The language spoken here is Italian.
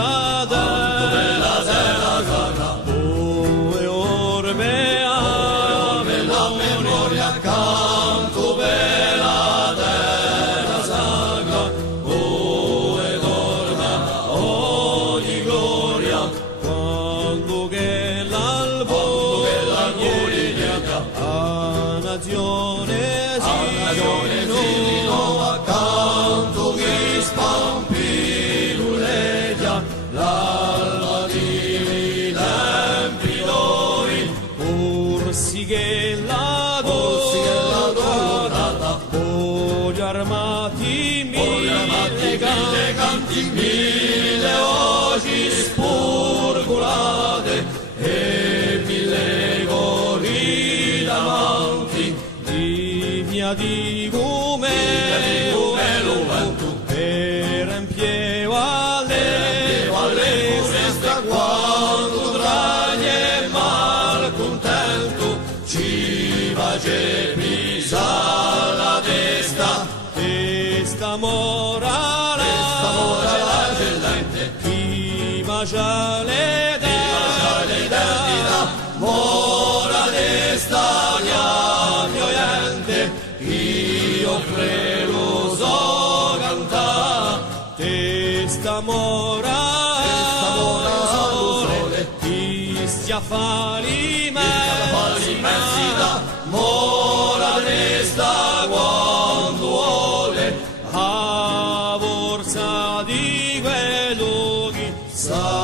bella terra, due orme a memoria, canto per la terra sacra, e torna ogni gloria, quando che l'albo viene a nazione sino accanto chi spampiruleggia l'alba di tempi d'ori, orsi che la dorata, poi armati mille canti, mille voci spurgulate e mille cori davanti, divia di gumelo per empieva le festa, quando tra gli e malcontento ci face pisare la testa mora la celente, chi bacia le dita, mora testa gnaviolente, io credo so cantare, testa mora sole, chi stia fali immensità, mora testa quando vuole, a forza di quello chi sa.